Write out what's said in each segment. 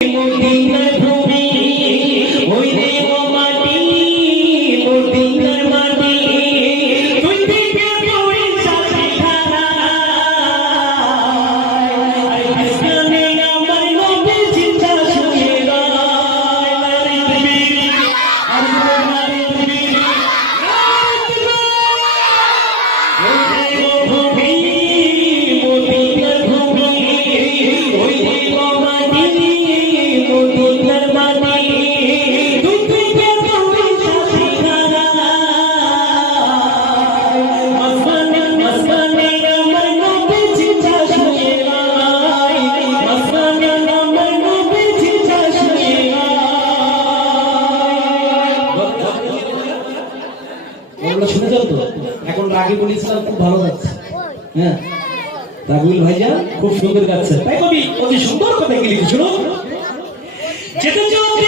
Thank you. শুনে শুনেছ তো এখন রাগে বলেছিলাম খুব ভালো যাচ্ছে হ্যাঁ রাগুল ভাইয়া খুব সুন্দর গাচ্ছে তাই কবি অতি সুন্দর কথা কি লিখেছিল যেতে চলতে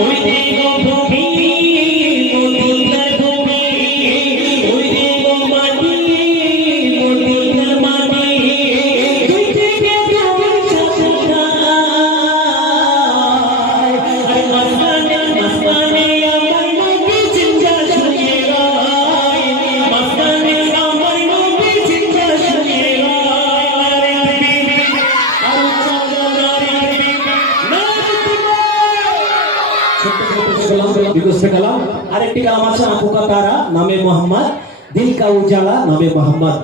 We to Ghost. করলাম রিকোয়েস্টে গেলাম আরেকটি কালাম আছে আপুকা তারা নামে মোহাম্মদ দিল কাউজালা নামে মোহাম্মদ